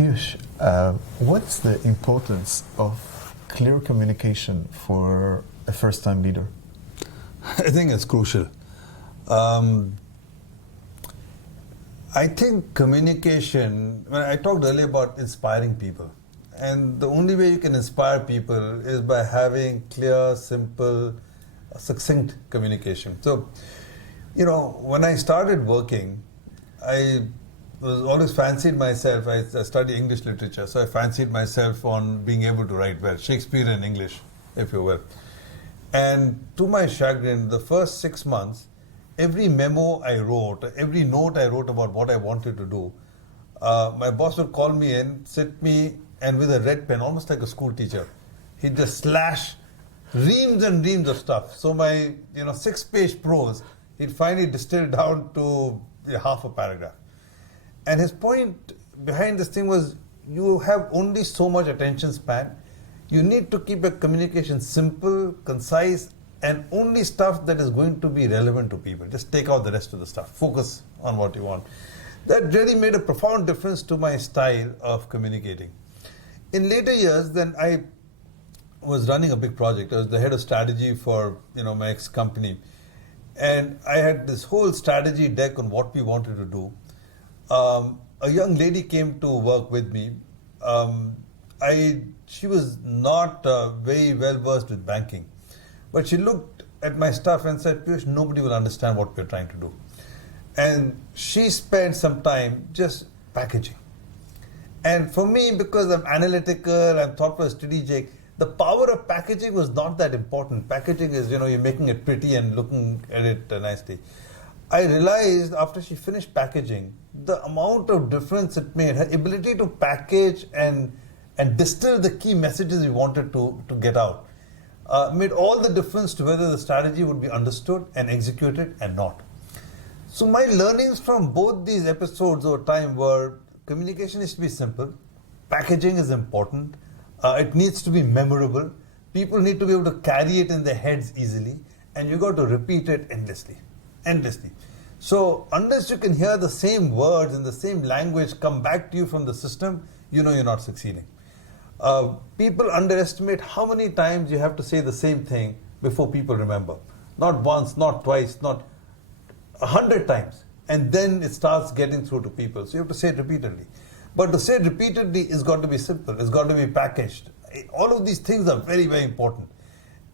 Piyush, what's the importance of clear communication for a first-time leader? I think it's crucial. I think communication, when I talked earlier about inspiring people, and the only way you can inspire people is by having clear, simple, succinct communication. So, when I started working, I was always fancied myself, I studied English literature, so I fancied myself on being able to write well, Shakespeare in English, if you will. And to my chagrin, the first 6 months, every memo I wrote, every note I wrote about what I wanted to do, my boss would call me in, sit me, and with a red pen, almost like a school teacher, he'd just slash reams and reams of stuff. So my 6-page prose, he'd finally distill down to half a paragraph. And his point behind this thing was, you have only so much attention span. You need to keep your communication simple, concise, and only stuff that is going to be relevant to people. Just take out the rest of the stuff. Focus on what you want. That really made a profound difference to my style of communicating. In later years, then I was running a big project. I was the head of strategy for my ex-company. And I had this whole strategy deck on what we wanted to do. A young lady came to work with me. She was not very well versed with banking, but she looked at my stuff and said, "Piyush, nobody will understand what we're trying to do." And she spent some time just packaging. And for me, because I'm analytical, I'm thoughtful, strategic, the power of packaging was not that important. Packaging is, you're making it pretty and looking at it nicely. I realized after she finished packaging, the amount of difference it made, her ability to package and distill the key messages we wanted to get out, made all the difference to whether the strategy would be understood and executed and not. So my learnings from both these episodes over time were, communication needs to be simple, packaging is important, it needs to be memorable, people need to be able to carry it in their heads easily, and you got to repeat it endlessly. So unless you can hear the same words in the same language come back to you from the system, you're not succeeding. People underestimate how many times you have to say the same thing before people remember. Not once, not twice, not 100 times. And then it starts getting through to people. So you have to say it repeatedly. But to say it repeatedly, it's got to be simple. It's got to be packaged. All of these things are very, very important.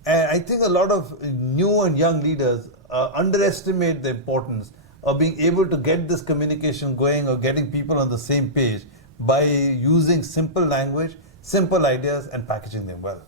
And I think a lot of new and young leaders underestimate the importance of being able to get this communication going or getting people on the same page by using simple language, simple ideas, and packaging them well.